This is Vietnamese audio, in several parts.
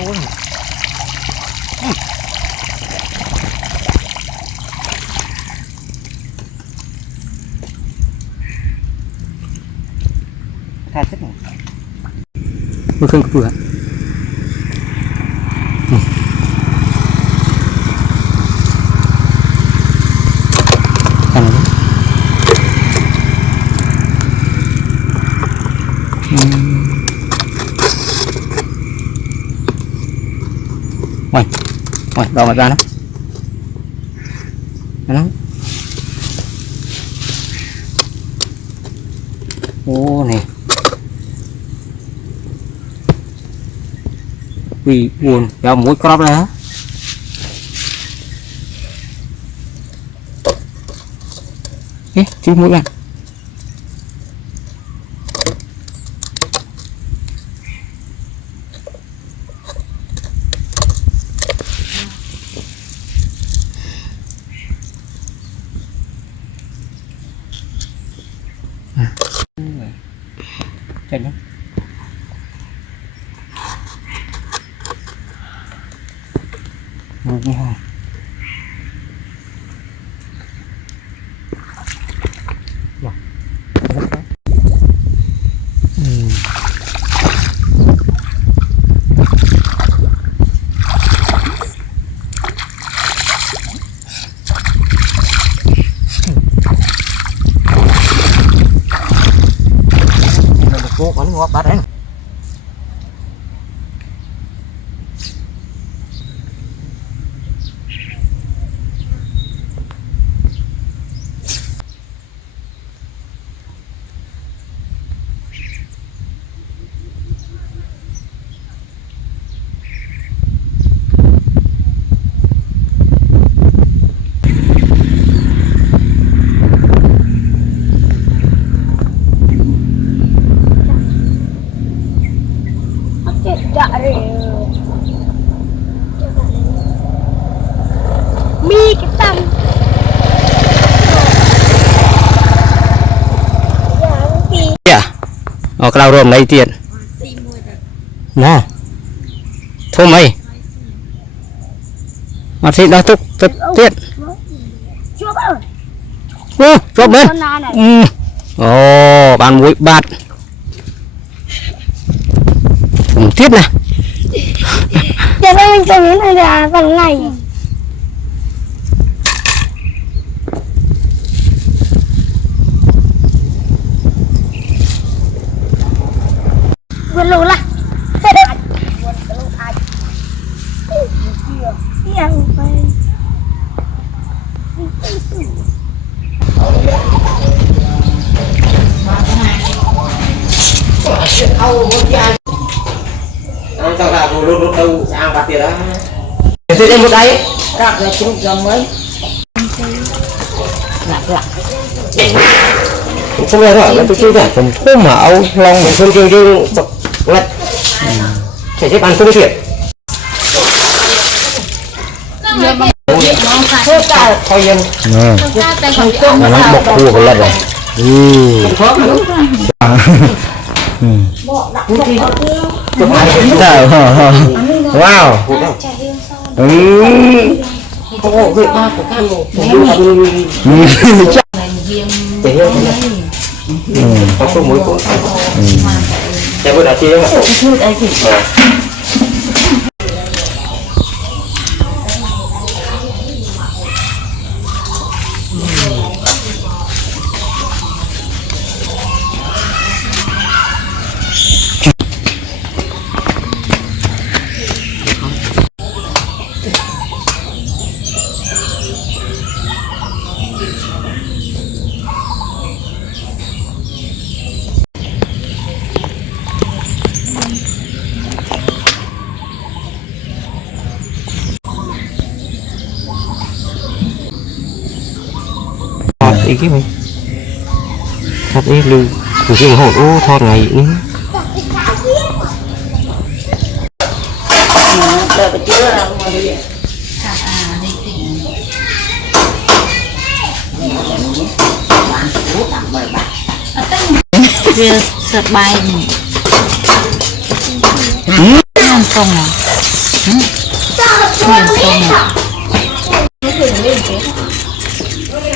Thay thích này. Vừa khơi vừa. Ôi, ôi, đo mặt ra nó. Nó. Ô này. Vì buồn, cho mũi crop ra hả? Ê, chứ mũi à? Chân nhé. Như hai. Cô có ngọt bát đấy. Mi cái tâm Dạ. Ở cái rôm này tiền. Nè. Thôi mày. Mà thịt đó túc tiết. Ô, rôm bên. Ồ, bàn mũi bạt. Tiết nè. giờ đây mình trồng cái này là phần này. Vườn lù là Sao là luôn đâu sang bát tiền đó. Thế em một đấy. Các là chục giờ mới. Lạ. Không nghe hỏi là tôi chưa giải phần thô mà ông long không chơi lật. Chạy xếp ăn không thiệt. Thôi em. Nó bọc cua của lật rồi. Wow. Có muối cũng. Để bữa đã chia mà. Ý cái mày thật ý lưu của cái hồn ô thọt ngày ý sợt bay ăn không à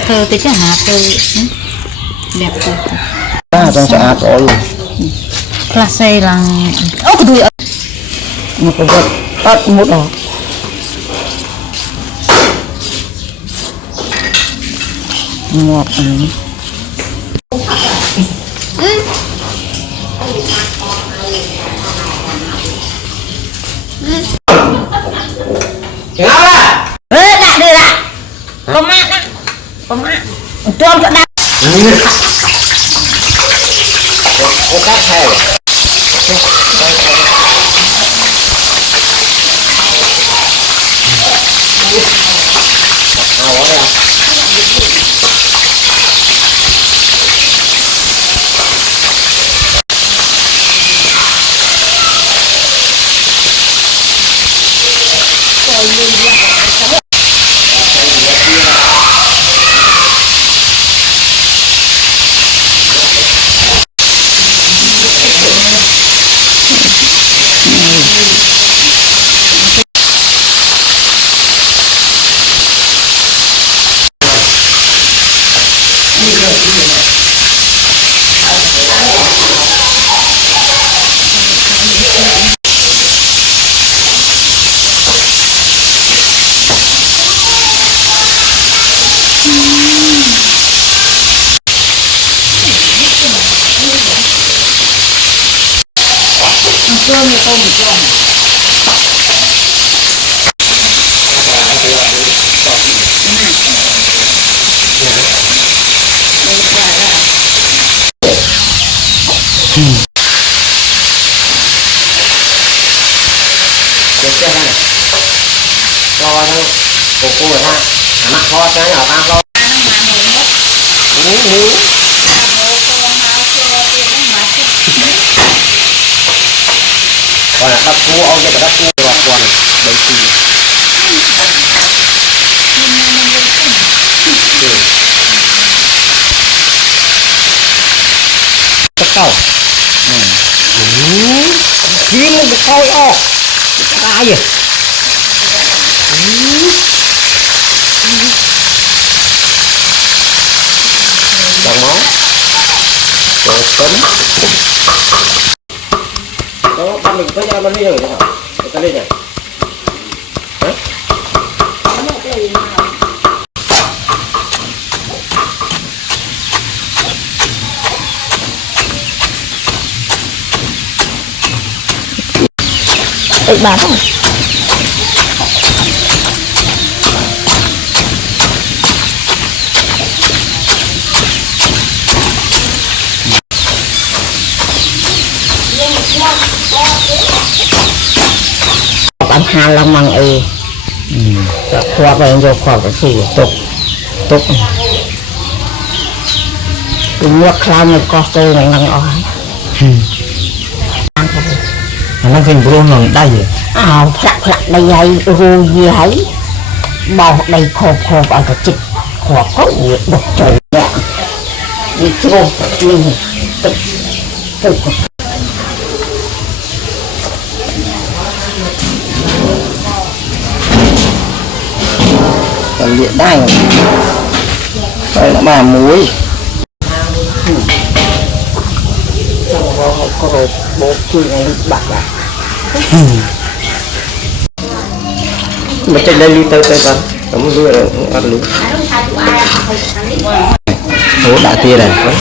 thơ tới chứ hạt từ đẹp rồi trong xã có luôn classe là ốc đuôi một cái vật tắt một đó ngọt đã đưa ra có mát á trôn có đau kho cái nhỏ ta lo còn là các cô ông cho các cô đó còn cái tàu khi một cái tàu đó cái gì đóng máu đồ cấm đó ba mình tới ra nó đi rồi hả người ta lên này hả tự bán rồi bán hà long mang khoa về rồi khoa cái gì tục nước khao này có tôi này năng ói nó thành bro nó đây vậy phật đây hay rồi gì ấy bỏ đây khô ở cái chích khô có gì đục trời nè đi chô mình tự còn điện đai đây là bà muối có rồi bố chui này bạc lại mà trên đây đi tới thật không vui là ăn luôn hố đã tia này rồi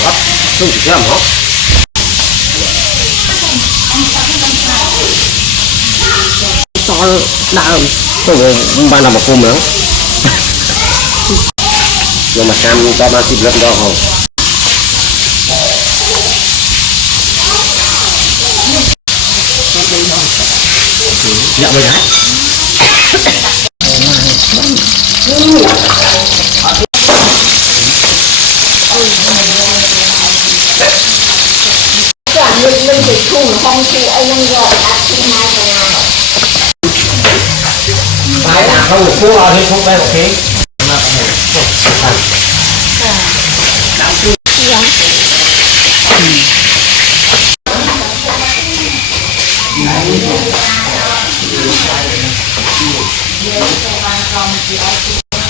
ấp không chỉ làm hóc đào tôi cũng ban đầu một hôm nữa nhưng mà ham cho ban thịt rất đau hầu dạ vậy đấy mình thì thu không thì anh em rồi ăn thu hai ngày ai đã không một khu ở đây khu đây một tí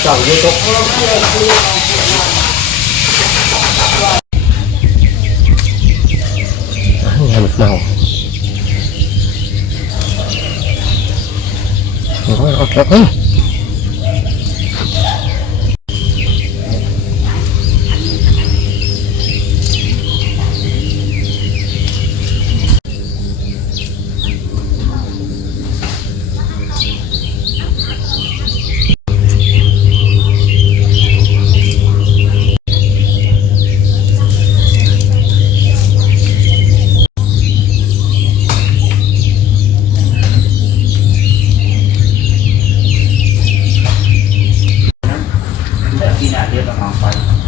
chọn đi tốt nghe một màu ok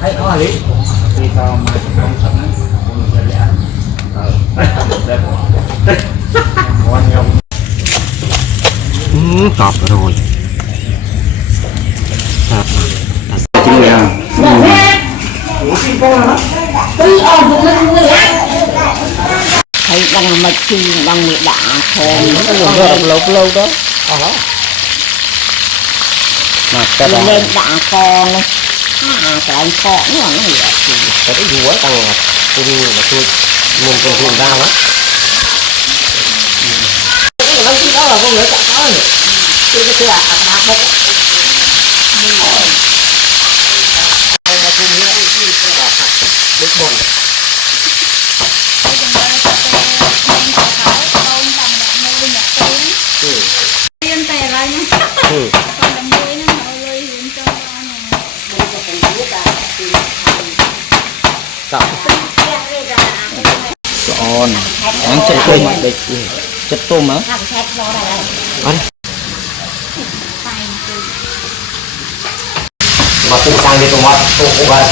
thấy có lý khi cho mai không sẵn con sẽ lẽ đây ngon nhau cọp rồi chính là thấy đang mạch chi đang bị đả thèm lâu lâu đó mà cái đó lên đả con cái anh con nữa nó vậy cái đùa tăng là tôi muốn con ra lắm không biết đó là con người chẳng có rồi tôi là đá bốc còn ăn chất tôm chất tôm á ăn mà cũng ăn đi tôm mắt tôm cũng ăn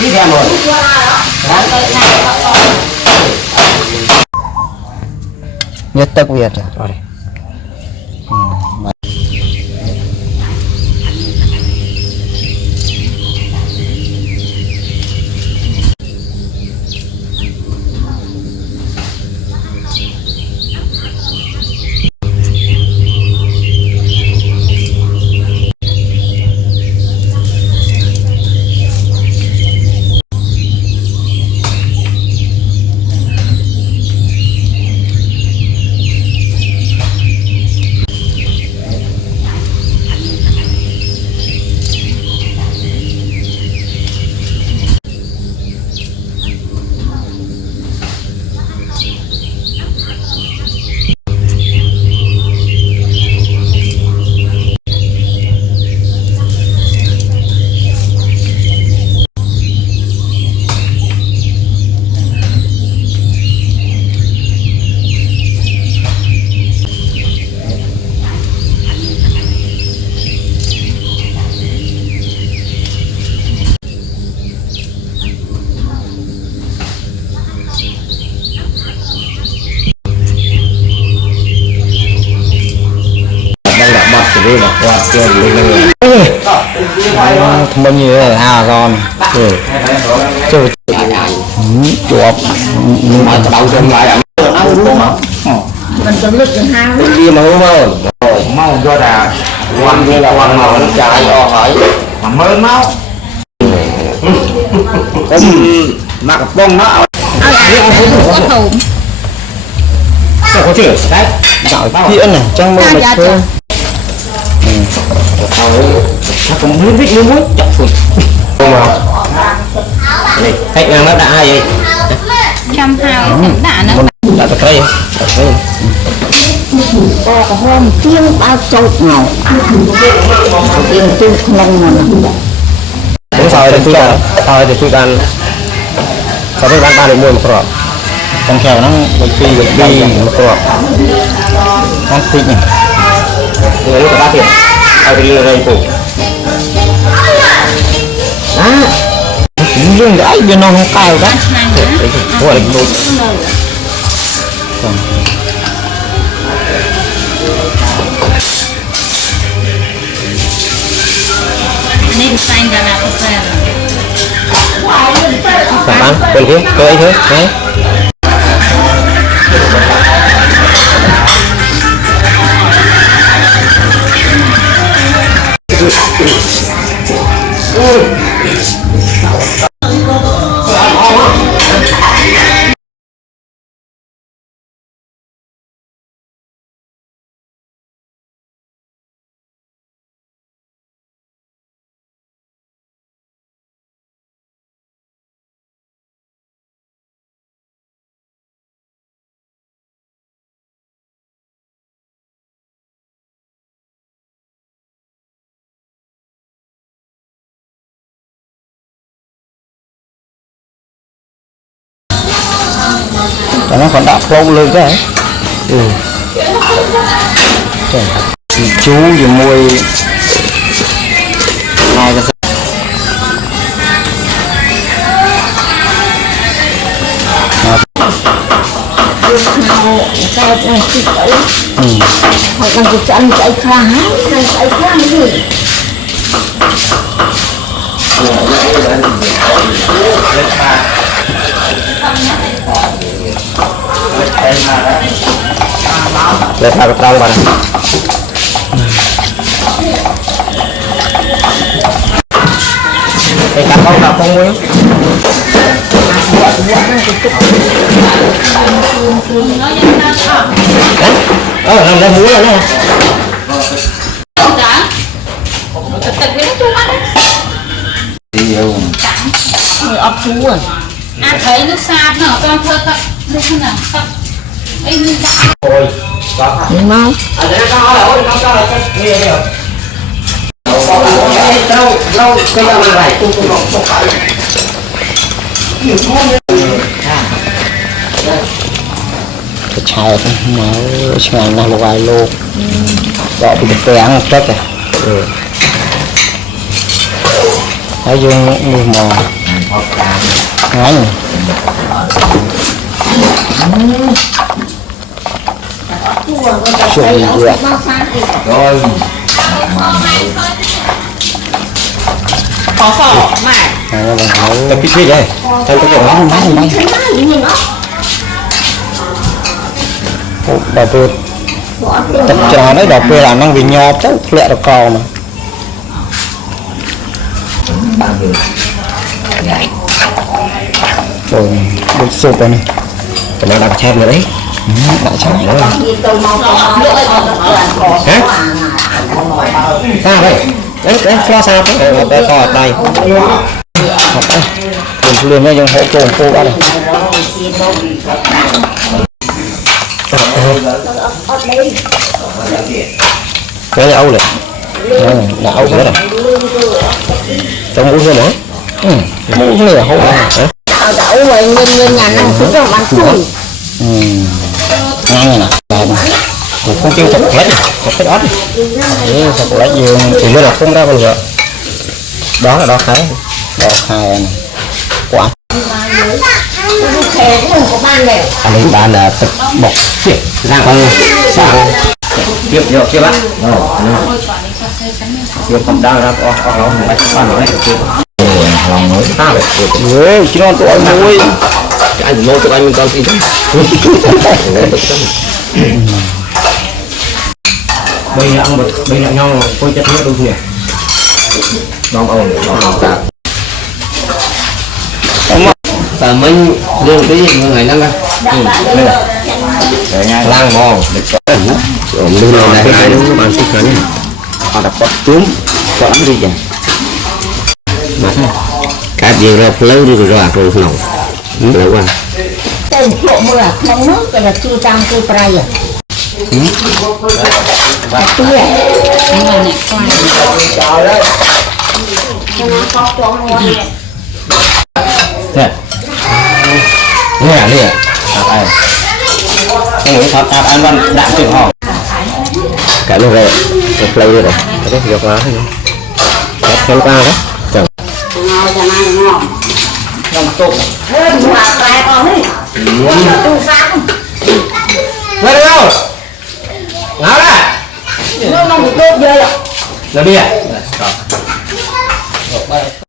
cái đem rồi nhất tắc Việt rồi đi mà qua kia đi không bao nhiêu là ha con chuột đầu chân lại mình tự lực được hao đi mà không ơi rồi mau cho là quan như là quan màu nó chạy o hỏi mà mới máu mặc bông nó có thùng có chữ đấy đạo diễn này trong mơ mạch thôi nó cũng muốn biết muốn chọc phụt này khách ngang nó đã gì trăm hào đã nó đã được đây có hôm tiếng bao chục ngầu tiếng tiếng lông mà đúng rồi thì tôi đang sau đó đang được mua một cọp con khèo nó bị một cọp con tịnh này người nó có tiền ai đi lên phủ riêng đấy bên nó không cao đó gọi là gì tin xanh là có phèn Cảm ơn, quên kia, chơi thôi, đấy. Nó còn đạp lâu lên cái chú gì môi này là họ đang cứ ăn chạy khá chạy khá gì để thao trong vào này cái cặp không muối làm ra muối rồi nè người ấp chú rồi ăn thấy nước sáp nữa con thơ tập nước nào tập ấy như rồi nhưng mau lâu cái là này không phải cái chai máu chai nào vài lô gọi bị cái ăn chết rồi thấy dương mùi mò ngon chuyện gì vậy rồi có sỏ mày tập cái gì đây thấy cái kiểu không bán đây đào bê tập trò đấy đào bê là năng vì nhọt chắc lẹ được cò mà rồi được sụp rồi này cái này đặt chép nữa đấy đã chép nữa hả sao đây đấy lo sao đấy để kho ở đây học đây liền với dùng hỗ trợ cô đã đây cái này âu này là âu nữa này trong uống nữa uống này là hậu hả đậu rồi người nhà năng cũng cho bạn tuổi ngon này nè con kêu chọc hết ớt để chọc lấy nhiều thì mới là không ra bao giờ đó là đó khai này quả anh ấy bán là tập bọc ra con tiếp vô kia bác tiếp không đau ra lòng bạch con nói lòng nói sao vậy chứ nó tụi anh nuôi anh nuôi tụi anh mình con gì bây giờ ăn bây giờ nhau coi chất hết đâu nhỉ đong ồn ta và mình đưa cái gì người năng lang mòn đưa lên này hai đứa bạn sức khỏe nhé họ đặt bắp túm có ấm đi vậy cả điều ra lâu đi rồi rồi nồng lâu quá tên lộ mưa không nước cái là chưa trang chưa prai à cái tia anh là này con thế nè nè ai cái người thợ tạp anh văn đã tuyệt hò cả nó về lâu đi rồi cái việc lá thôi cái theo ta đó chẳng Hãy đâu ngáo ra subscribe cho kênh Ghiền Mì Gõ để không bỏ lỡ những video hấp dẫn nó đi à